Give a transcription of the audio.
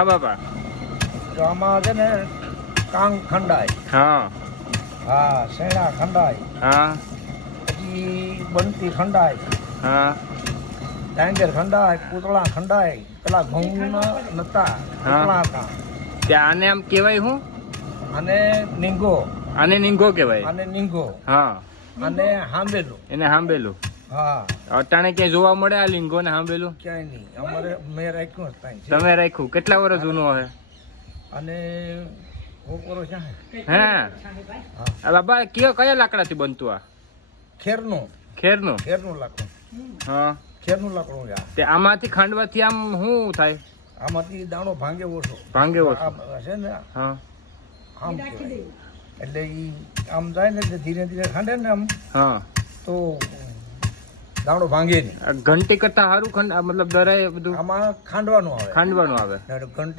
હા બાપા. તો આમાં છે ને કાંગ ખંડાય, હા હા શેણા ખંડાય, હા પછી બનતી ખંડાય, હા ડાંગર ખંડાય, પૂતળા ખંડાય. પેલા ઘઉં નતા પૂતળા હતા. ત્યાં આને આમ કેવાય હું? અને નીંગો, આને નીંગો કેવાય. અને નીંગો, હા અને હાંબેલું. એને હાંભેલું. હા અટાણે ક્યાંય જોવા મળે આ લીંગો ને હાંભેલું? ક્યાંય નહીં, અમારે મેં રાખ્યું હતા. તમે રાખ્યું? કેટલા વર્ષ જૂનું હશે? અને ઓપરો છે હે આ બાબા કયા લાકડાથી બનતું આ? ખેરનું, ખેરનું. ખેરનું લાકડું, હા ખેરનું લાકડું છે આ. તે આમાંથી ખાંડવાથી આમ શું થાય? આમાંથી દાણો ભાંગે ઓછો. ભાંગે ઓછો. આ છે ને હા આમ કહેવાય. એટલે ઈ આમ જાય ને એટલે ધીરે ધીરે ખાંડે ને આમ હા તો દાણો ભાંગે નહીં. ઘંટી કરતા સારું ખંડ મતલબ દરાય બધું આમાં ખાંડવાનું આવે, ખાંડવાનું આવે. ઘંટી